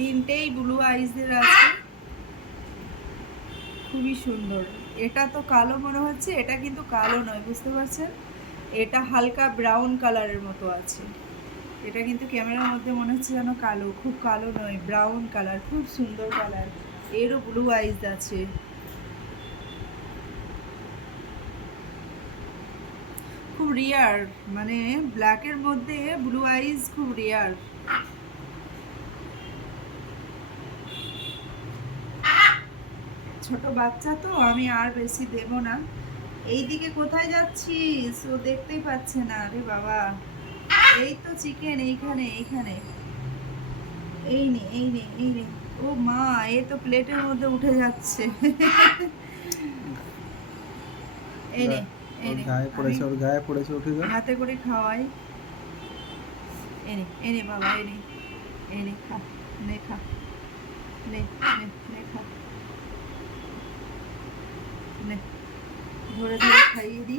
তিনটেই ব্লু আইজের আছে, খুবই সুন্দর। এটা তো কালো মনে হচ্ছে, এটা কিন্তু কালো নয়, বুঝতে পারছেন? এটা হালকা ব্রাউন কালারের মতো আছে। এটা কিন্তু ক্যামেরার মধ্যে মনে হচ্ছে যেন কালো, খুব কালো নয়, ব্রাউন কালার, খুব সুন্দর কালার। এরও ব্লু আইজ আছে। খুব রেয়ার, মানে ব্ল্যাকের মধ্যে ব্লু আইজ খুব রেয়ার। ছোট বাচ্চা তো, আমি আর বেশি দেব না। এইদিকে কোথায় যাচ্ছিস? ও দেখতেই পাচ্ছে না। আরে বাবা, এই তো চিকেন, এইখানে এইখানে। এই নে এই নে এই নে। ও মা, এ তো প্লেটের মধ্যে উঠে যাচ্ছে। এই নে এই ওর নে, গায়ে আমি পড়েছে, ওর গায়ে পড়েছে, উঠে যা। হাতে করে খাওয়াই। এনে এনে বাবা, এনে এনে খা, নে খা, নে নে নে খা, নে ধরে ধরে খাইয়ে দিই।